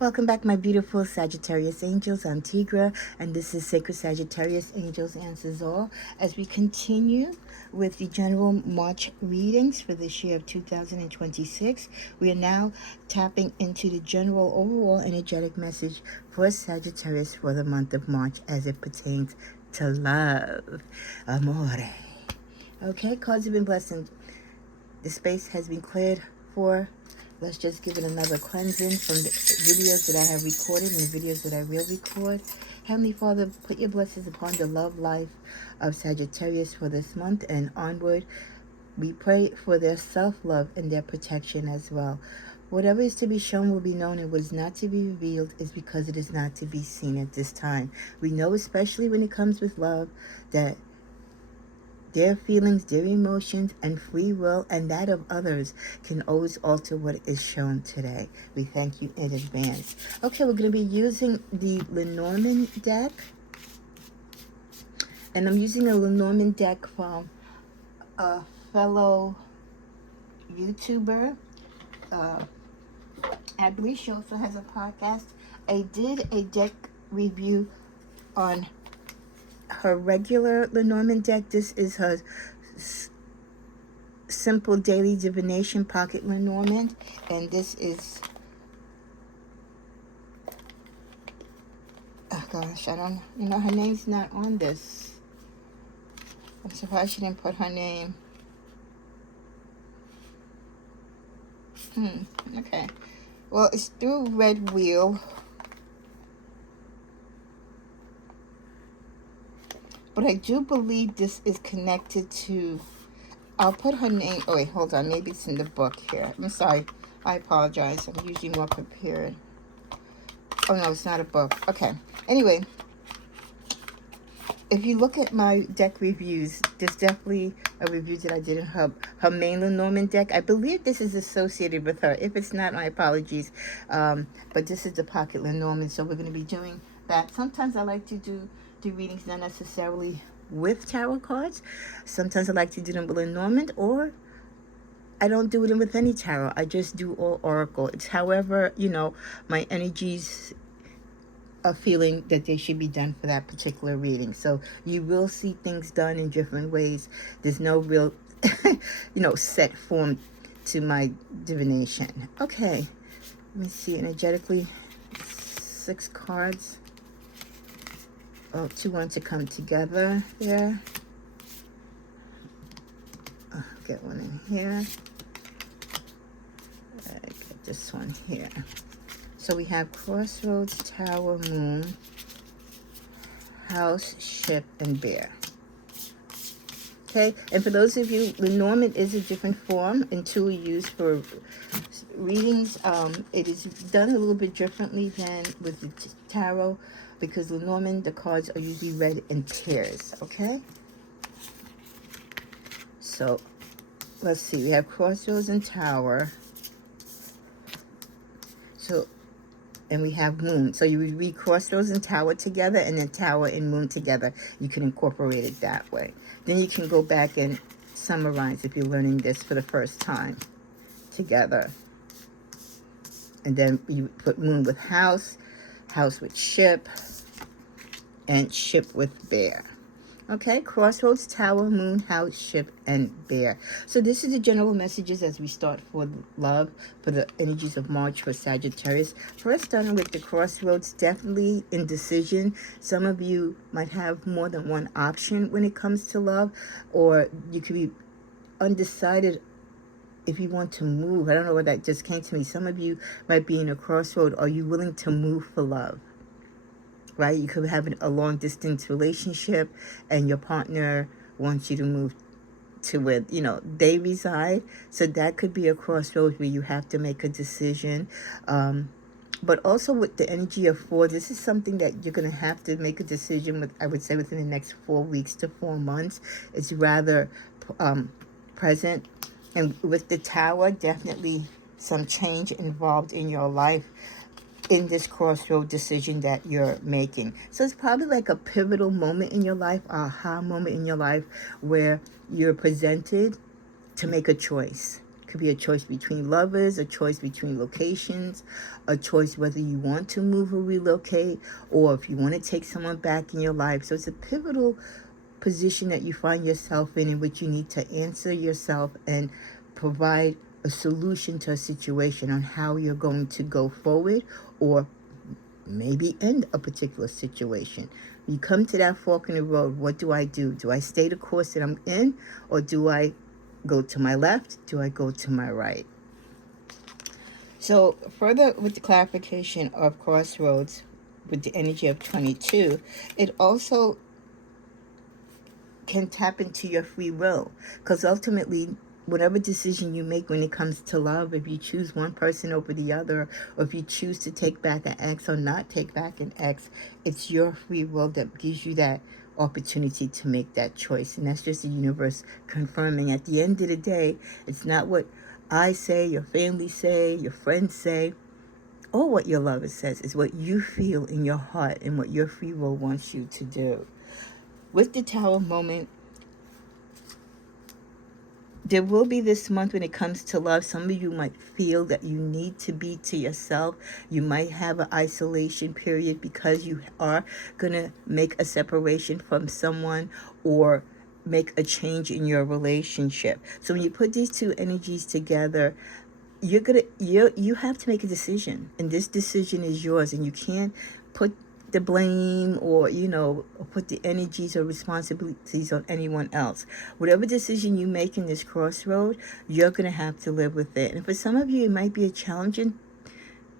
Welcome back, my beautiful Sagittarius angels. I'm Tigra, and this is Sacred Sagittarius Angels Answers All. As we continue with the general March readings for this year of 2026, we are now tapping into the general overall energetic message for Sagittarius for the month of March as it pertains to love. Amore. Okay, cards have been blessed. The space has been cleared for. Let's just give it another cleansing from the videos that I have recorded and the videos that I will record. Heavenly Father, put your blessings upon the love life of Sagittarius for this month and onward. We pray for their self-love and their protection as well. Whatever is to be shown will be known, and what is not to be revealed is because it is not to be seen at this time. We know, especially when it comes with love, that their feelings, their emotions, and free will, and that of others, can always alter what is shown today. We thank you in advance. Okay, we're going to be using the Lenormand deck. And I'm using a Lenormand deck from a fellow YouTuber. I believe she also has a podcast. I did a deck review on her regular Lenormand deck. This is her simple daily divination pocket Lenormand, and this is, oh gosh, I don't, her name's not on this. I'm surprised she didn't put her name. Okay. Well, it's through Red Wheel. But I do believe this is connected to, I'll put her name, oh wait, hold on, maybe it's in the book here. I'm sorry, I apologize, I'm usually more prepared. Oh no, it's not a book. Okay, anyway, if you look at my deck reviews, there's definitely a review that I did in her main Lenormand deck. I believe this is associated with her. If it's not, my apologies. But this is the pocket Lenormand, so we're going to be doing that. Sometimes I like to do readings not necessarily with tarot cards. Sometimes I like to do them with Lenormand, or I don't do them with any tarot. I just do all oracle. It's however, my energies are feeling that they should be done for that particular reading. So you will see things done in different ways. There's no real, set form to my divination. Okay, let me see energetically. 6 cards. Oh, 2 want to come together there. I'll get one in here. I get this one here. So we have Crossroads, Tower, Moon, House, Ship, and Bear. Okay, and for those of you, Lenormand is a different form and tool used for readings. It is done a little bit differently than with the tarot, because Lenormand, the cards are usually read in pairs, okay? So, let's see. We have Crossroads and Tower. So, and we have Moon. So you would read Crossroads and Tower together, and then Tower and Moon together. You can incorporate it that way. Then you can go back and summarize if you're learning this for the first time together. And then you put Moon with House, House with Ship, and Ship with Bear. Okay, Crossroads, Tower, Moon, House, Ship, and Bear. So this is the general messages as we start for love, for the energies of March for Sagittarius. First, starting with the Crossroads, definitely indecision. Some of you might have more than one option when it comes to love, or you could be undecided if you want to move. I don't know what that just came to me. Some of you might be in a crossroad. Are you willing to move for love? Right? You could have a long-distance relationship, and your partner wants you to move to where, they reside. So that could be a crossroads where you have to make a decision. But also with the energy of 4, this is something that you're going to have to make a decision with, I would say, within the next 4 weeks to 4 months. It's rather present. And with the Tower, definitely some change involved in your life in this crossroad decision that you're making. So it's probably like a pivotal moment in your life, a aha moment in your life, where you're presented to make a choice. could be a choice between lovers, a choice between locations, a choice whether you want to move or relocate, or if you want to take someone back in your life. So it's a pivotal position that you find yourself in which you need to answer yourself and provide a solution to a situation on how you're going to go forward, or maybe end a particular situation. You come to that fork in the road. What do I do? Do I stay the course that I'm in, or do I go to my left? Do I go to my right? So further with the clarification of crossroads with the energy of 22, it also can tap into your free will, because ultimately whatever decision you make when it comes to love, if you choose one person over the other, or if you choose to take back an ex or not take back an ex, it's your free will that gives you that opportunity to make that choice. And that's just the universe confirming at the end of the day, it's not what I say, your family say, your friends say, or what your lover says. It's what you feel in your heart and what your free will wants you to do. With the Tower moment, there will be this month when it comes to love, some of you might feel that you need to be to yourself. You might have an isolation period because you are going to make a separation from someone or make a change in your relationship. So when you put these two energies together, you have to make a decision, and this decision is yours, and you can't put the blame or put the energies or responsibilities on anyone else. Whatever decision you make in this crossroad, you're going to have to live with it. And for some of you, it might be a challenging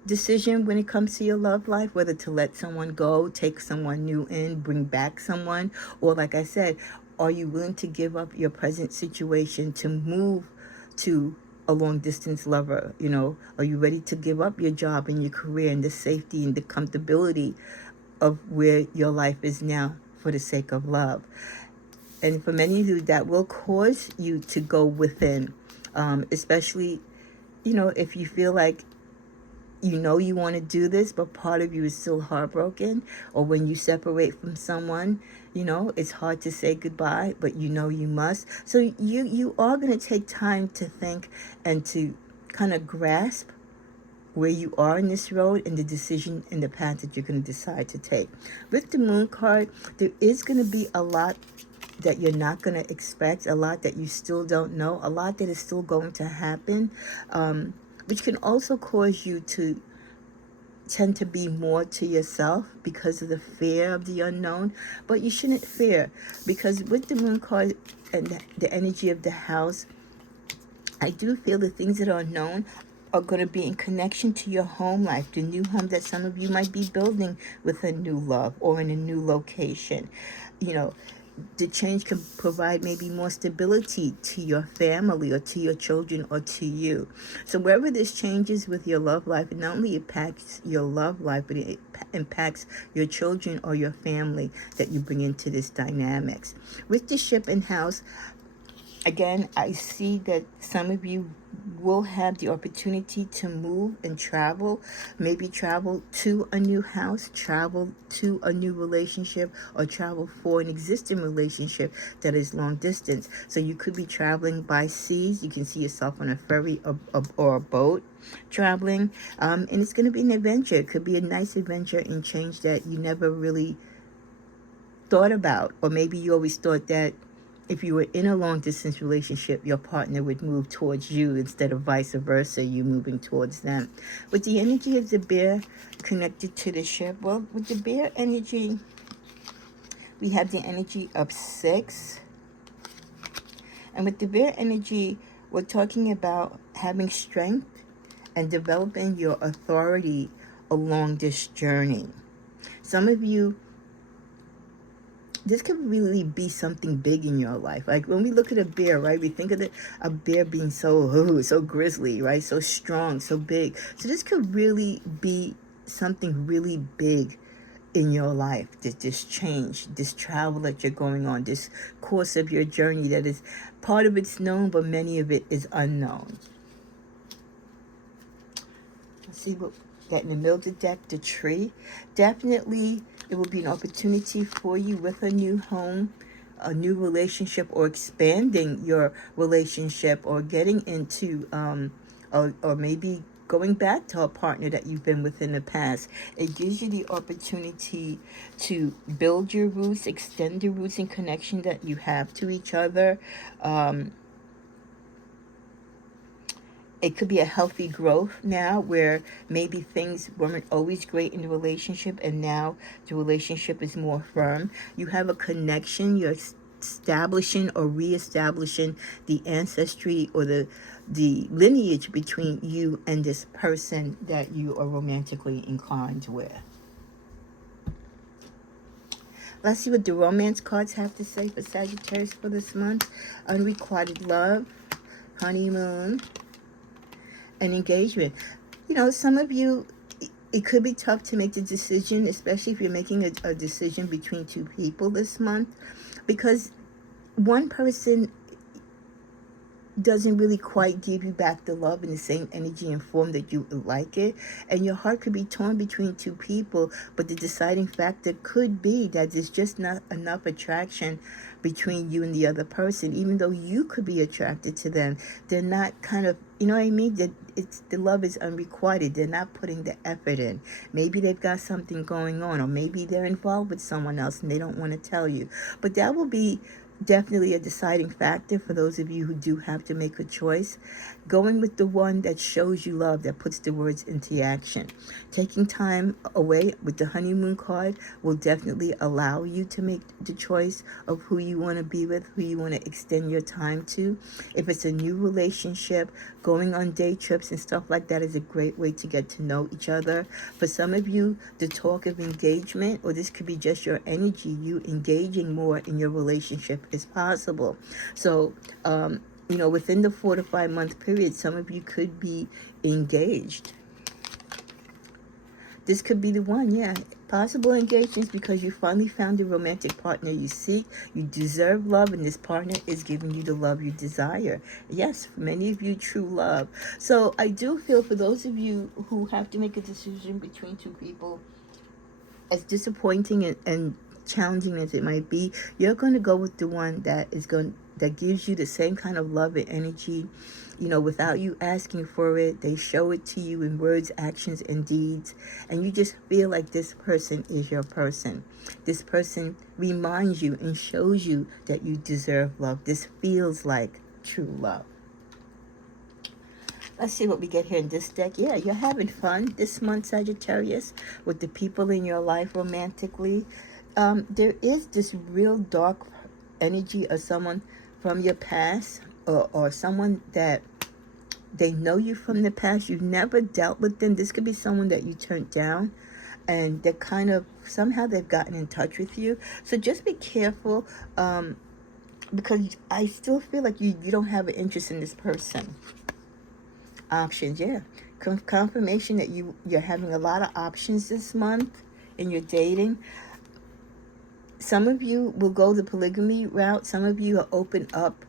decision when it comes to your love life, whether to let someone go, take someone new in, bring back someone, or like I said, are you willing to give up your present situation to move to a long distance lover? Are you ready to give up your job and your career and the safety and the comfortability of where your life is now for the sake of love? And for many of you, that will cause you to go within, especially if you feel like you want to do this, but part of you is still heartbroken, or when you separate from someone, it's hard to say goodbye, but you must. So you are going to take time to think and to kind of grasp where you are in this road and the decision and the path that you're going to decide to take. With the Moon card, there is going to be a lot that you're not going to expect, a lot that you still don't know, a lot that is still going to happen, which can also cause you to tend to be more to yourself because of the fear of the unknown. But you shouldn't fear, because with the Moon card and the energy of the house, I do feel the things that are unknown are going to be in connection to your home life, the new home that some of you might be building with a new love or in a new location. The change can provide maybe more stability to your family or to your children or to you. So wherever this changes with your love life, it not only impacts your love life, but it impacts your children or your family that you bring into this dynamics. With the ship and house, again, I see that some of you will have the opportunity to move and travel, maybe travel to a new house, travel to a new relationship, or travel for an existing relationship that is long distance. So you could be traveling by seas. You can see yourself on a ferry or a boat traveling, and it's going to be an adventure. It could be a nice adventure and change that you never really thought about, or maybe you always thought that if you were in a long distance relationship, your partner would move towards you instead of vice versa, you moving towards them. With the energy of the bear connected to the ship, well, with the bear energy, we have the energy of 6. And with the bear energy, we're talking about having strength and developing your authority along this journey. Some of you, this could really be something big in your life. Like when we look at a bear, right, we think of a bear being so grizzly, right, so strong, so big. So this could really be something really big in your life, this change, this travel that you're going on, this course of your journey that is part of it's known, but many of it is unknown. Let's see what got in the middle of the deck, the tree. Definitely it will be an opportunity for you with a new home, a new relationship or expanding your relationship or getting into or maybe going back to a partner that you've been with in the past. It gives you the opportunity to build your roots, extend the roots and connection that you have to each other. It could be a healthy growth now where maybe things weren't always great in the relationship and now the relationship is more firm. You have a connection. You're establishing or reestablishing the ancestry or the lineage between you and this person that you are romantically inclined with. Let's see what the romance cards have to say for Sagittarius for this month. Unrequited love, honeymoon, and engagement. You know, some of you, it could be tough to make the decision, especially if you're making a decision between two people this month, because one person doesn't really quite give you back the love in the same energy and form that you would like it. And your heart could be torn between two people, but the deciding factor could be that there's just not enough attraction between you and the other person. Even though you could be attracted to them, they're not kind of, you know what I mean? That it's the love is unrequited. They're not putting the effort in. Maybe they've got something going on, or maybe they're involved with someone else and they don't want to tell you. But that will be definitely a deciding factor for those of you who do have to make a choice. Going with the one that shows you love, that puts the words into action. Taking time away with the honeymoon card will definitely allow you to make the choice of who you want to be with, who you want to extend your time to. If it's a new relationship, going on day trips and stuff like that is a great way to get to know each other. For some of you, the talk of engagement, or this could be just your energy, you engaging more in your relationship is possible. So, you know, within the 4 to 5 month period, some of you could be engaged. This could be the one, yeah. Possible engagements because you finally found the romantic partner you seek. You deserve love, and this partner is giving you the love you desire. Yes, for many of you, true love. So I do feel for those of you who have to make a decision between two people, as disappointing and challenging as it might be, you're going to go with the one that gives you the same kind of love and energy, you know, without you asking for it. They show it to you in words, actions, and deeds, and you just feel like this person is your person. This person reminds you and shows you that you deserve love. This feels like true love. Let's see what we get here in this deck. Yeah, you're having fun this month, Sagittarius, with the people in your life romantically. There is this real dark energy of someone from your past, or someone that they know you from the past. You've never dealt with them. This could be someone that you turned down, and they're kind of, somehow they've gotten in touch with you. So just be careful, because I still feel like you don't have an interest in this person. Options, yeah. Confirmation that you're having a lot of options this month in your dating. Some of you will go the polygamy route. Some of you are open up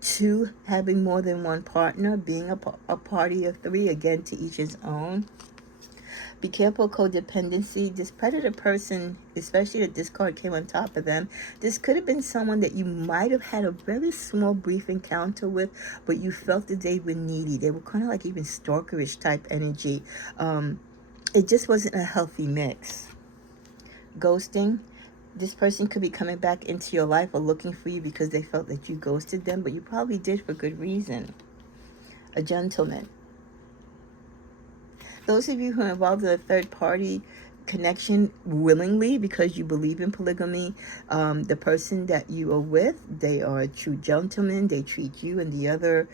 to having more than one partner, being a party of three, again, to each his own. Be careful, codependency. This predator person, especially that this card came on top of them, this could have been someone that you might have had a very small, brief encounter with, but you felt that they were needy. They were kind of like even stalkerish type energy. It just wasn't a healthy mix. Ghosting. This person could be coming back into your life or looking for you because they felt that you ghosted them, but you probably did for good reason. A gentleman. Those of you who are involved in a third party connection willingly because you believe in polygamy, the person that you are with, they are a true gentleman. They treat you and the other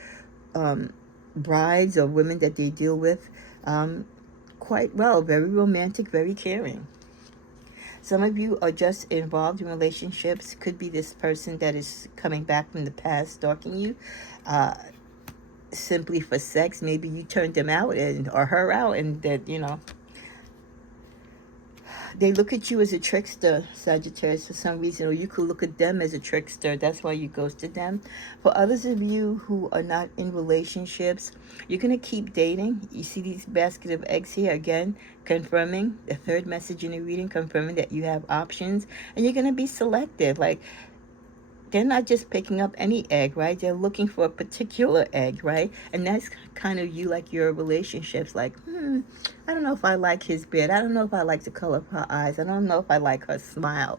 brides or women that they deal with quite well. Very romantic, very caring. Some of you are just involved in relationships. Could be this person that is coming back from the past, stalking you, simply for sex. Maybe you turned them out or her out, and that, you know, they look at you as a trickster, Sagittarius, for some reason, or you could look at them as a trickster. That's why you ghosted them. For others of you who are not in relationships, you're going to keep dating. You see these basket of eggs here, again, confirming the third message in the reading, confirming that you have options, and you're going to be selective. Like, they're not just picking up any egg, right? They're looking for a particular egg, right? And that's kind of you, like your relationships, like, I don't know if I like his beard. I don't know if I like the color of her eyes. I don't know if I like her smile.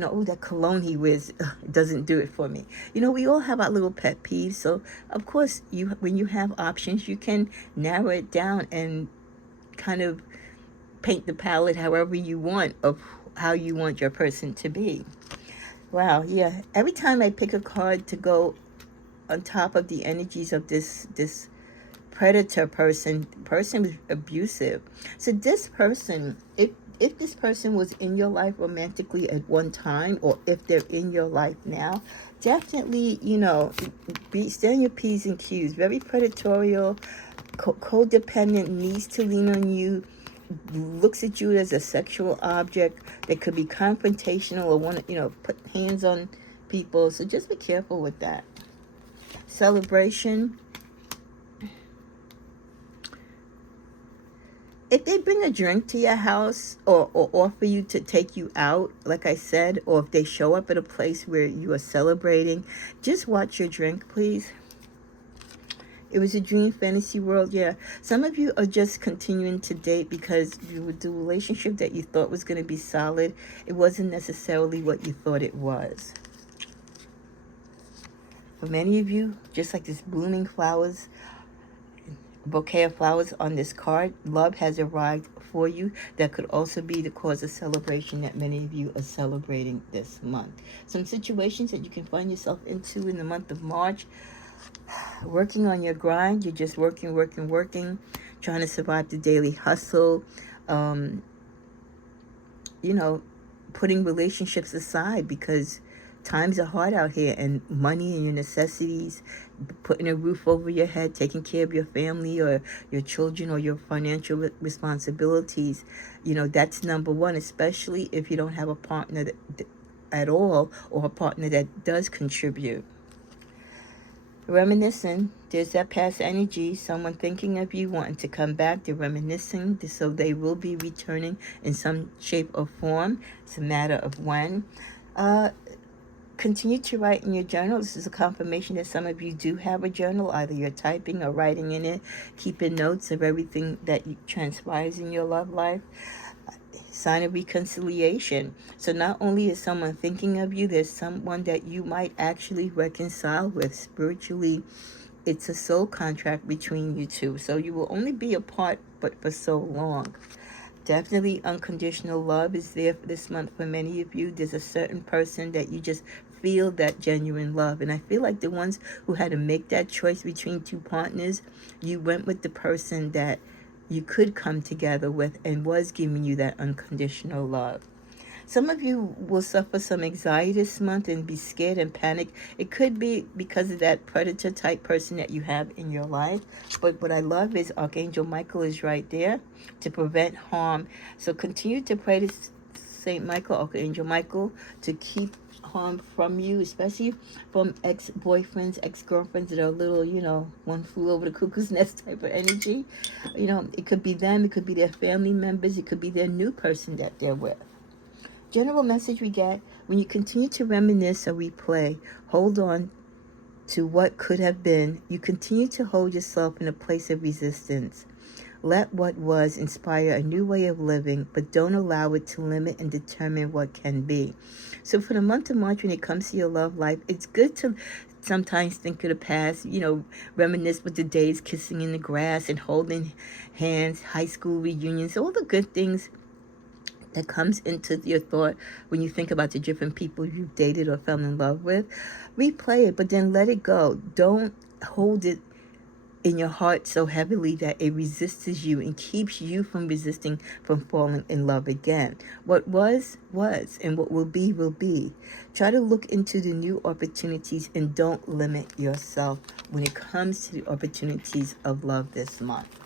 Oh, that cologne he wears doesn't do it for me. We all have our little pet peeves. So, of course, when you have options, you can narrow it down and kind of paint the palette however you want of how you want your person to be. Wow, yeah. Every time I pick a card to go on top of the energies of this predator person was abusive. So this person, if this person was in your life romantically at one time, or if they're in your life now, definitely, stay on your P's and Q's. Very predatorial, codependent, needs to lean on you, looks at you as a sexual object that could be confrontational or want to, put hands on people. So just be careful with that. Celebration. If they bring a drink to your house, or offer you to take you out, like I said, or if they show up at a place where you are celebrating, just watch your drink, please. It was a dream fantasy world, yeah. Some of you are just continuing to date because the relationship that you thought was going to be solid, it wasn't necessarily what you thought it was. For many of you, just like this blooming flowers, bouquet of flowers on this card, love has arrived for you. That could also be the cause of celebration that many of you are celebrating this month. Some situations that you can find yourself into in the month of March. Working on your grind. You're just working, trying to survive the daily hustle. Putting relationships aside because times are hard out here, and money and your necessities, putting a roof over your head, taking care of your family or your children or your financial responsibilities, that's number one, especially if you don't have a partner at all, or a partner that does contribute. Reminiscing, there's that past energy, someone thinking of you, wanting to come back. They're reminiscing, so they will be returning in some shape or form. It's a matter of when. Continue to write in your journal. This is a confirmation that some of you do have a journal. Either you're typing or writing in it, keeping notes of everything that transpires in your love life. Sign of reconciliation. So not only is someone thinking of you, there's someone that you might actually reconcile with spiritually. It's a soul contract between you two. So you will only be apart, but for so long. Definitely unconditional love is there for this month for many of you. There's a certain person that you just feel that genuine love. And I feel like the ones who had to make that choice between two partners, you went with the person that you could come together with and was giving you that unconditional love. Some of you will suffer some anxiety this month and be scared and panic. It could be because of that predator type person that you have in your life. But what I love is Archangel Michael is right there to prevent harm. So continue to pray to Saint Michael, Archangel Michael, to keep harm from you, especially from ex-boyfriends, ex-girlfriends that are a little, one flew over the cuckoo's nest type of energy. It could be them, it could be their family members, it could be their new person that they're with. General message we get: when you continue to reminisce or replay, hold on to what could have been, you continue to hold yourself in a place of resistance. Let what was inspire a new way of living, but don't allow it to limit and determine what can be. So for the month of March, when it comes to your love life, it's good to sometimes think of the past, reminisce with the days kissing in the grass and holding hands, high school reunions, all the good things that comes into your thought when you think about the different people you've dated or fell in love with. Replay it, but then let it go. Don't hold it in your heart so heavily that it resists you and keeps you from resisting from falling in love again. What was, and what will be, will be. Try to look into the new opportunities and don't limit yourself when it comes to the opportunities of love this month.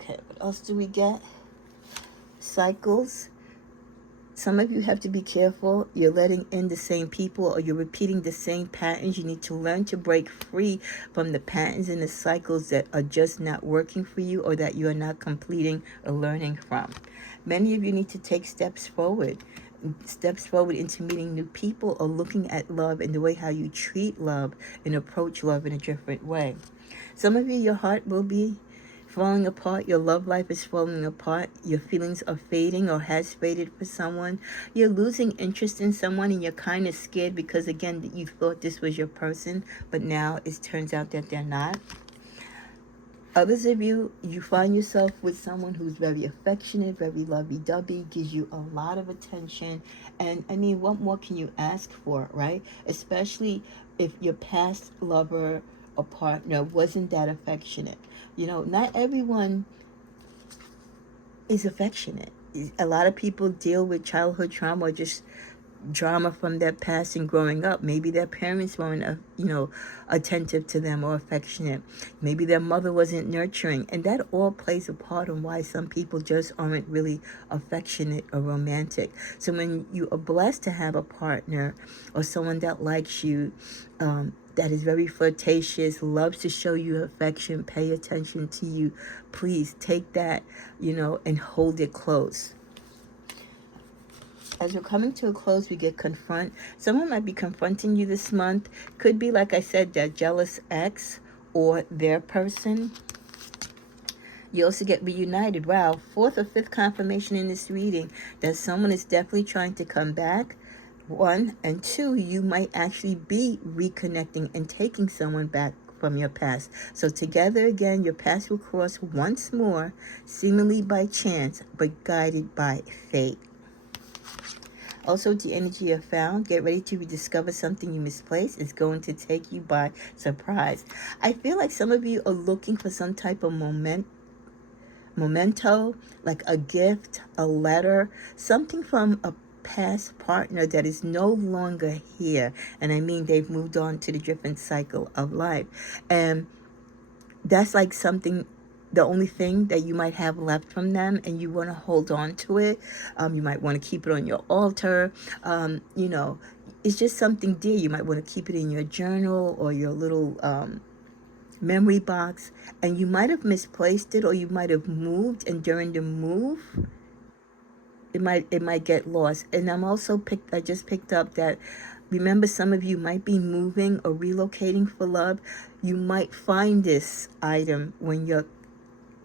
Okay, what else do we get? Cycles. Some of you have to be careful. You're letting in the same people, or you're repeating the same patterns. You need to learn to break free from the patterns and the cycles that are just not working for you, or that you are not completing or learning from. Many of you need to take steps forward. steps forward into meeting new people or looking at love and the way how you treat love and approach love in a different way. Some of you, your heart will be falling apart. Your love life is falling apart. Your feelings are fading or has faded for someone. You're losing interest in someone and you're kind of scared because, again, you thought this was your person, but now it turns out that they're not. Others of you, you find yourself with someone who's very affectionate, very lovey-dovey, gives you a lot of attention. And I mean, what more can you ask for, right? Especially if your past lover or partner wasn't that affectionate. You know, not everyone is affectionate. A lot of people deal with childhood trauma or just drama from their past and growing up. Maybe their parents weren't, attentive to them or affectionate. Maybe their mother wasn't nurturing. And that all plays a part in why some people just aren't really affectionate or romantic. So when you are blessed to have a partner or someone that likes you, that is very flirtatious, loves to show you affection, pay attention to you, please take that, and hold it close. As we're coming to a close, we get confront. Someone might be confronting you this month. Could be, like I said, that jealous ex or their person. You also get reunited. Wow, fourth or fifth confirmation in this reading that someone is definitely trying to come back. One, and two, you might actually be reconnecting and taking someone back from your past. So together again, your paths will cross once more, seemingly by chance, but guided by fate. Also, the energy you found, get ready to rediscover something you misplaced. It's going to take you by surprise. I feel like some of you are looking for some type of memento, like a gift, a letter, something from a past partner that is no longer here. And I mean, they've moved on to the different cycle of life. And that's like something, the only thing that you might have left from them, and you want to hold on to it. You might want to keep it on your altar. It's just something dear. You might want to keep it in your journal or your little memory box, and you might have misplaced it, or you might have moved, and during the move, it might get lost. And I just picked up that, remember, some of you might be moving or relocating for love. You might find this item when you're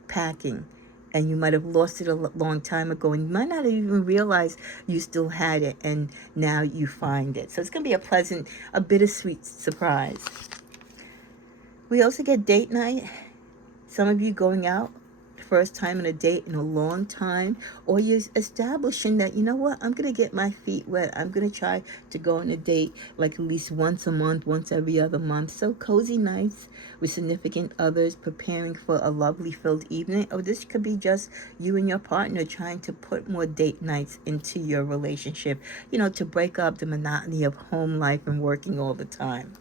packing, and you might have lost it a long time ago, and you might not even realize you still had it, and now you find it. So it's going to be a bittersweet surprise. We also get date night. Some of you going out, first time on a date in a long time, or you're establishing that, you know what, I'm going to get my feet wet. I'm going to try to go on a date like at least once a month, once every other month. So cozy nights with significant others, preparing for a lovely filled evening. Or this could be just you and your partner trying to put more date nights into your relationship, to break up the monotony of home life and working all the time.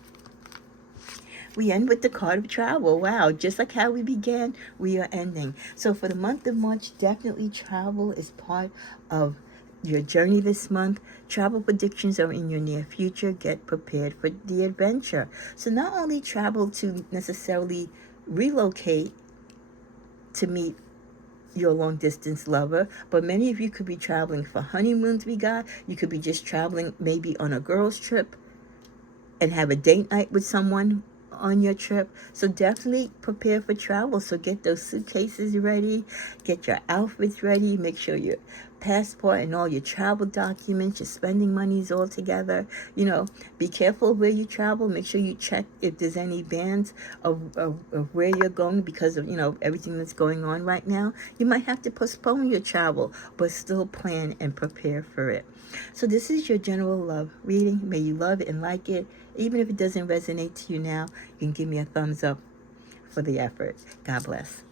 We end with the card of travel. Wow, just like how we began, we are ending. So for the month of March, definitely travel is part of your journey this month. Travel predictions are in your near future. Get prepared for the adventure. So not only travel to necessarily relocate to meet your long distance lover, but many of you could be traveling for honeymoons. You could be just traveling maybe on a girls trip and have a date night with someone on your trip. So definitely prepare for travel. So get those suitcases ready, get your outfits ready, make sure your passport and all your travel documents, your spending monies all together. Be careful where you travel. Make sure you check if there's any bans of where you're going, because of everything that's going on right now. You might have to postpone your travel, but still plan and prepare for it. So this is your general love reading. May you love it and like it. Even if it doesn't resonate to you now, you can give me a thumbs up for the effort. God bless.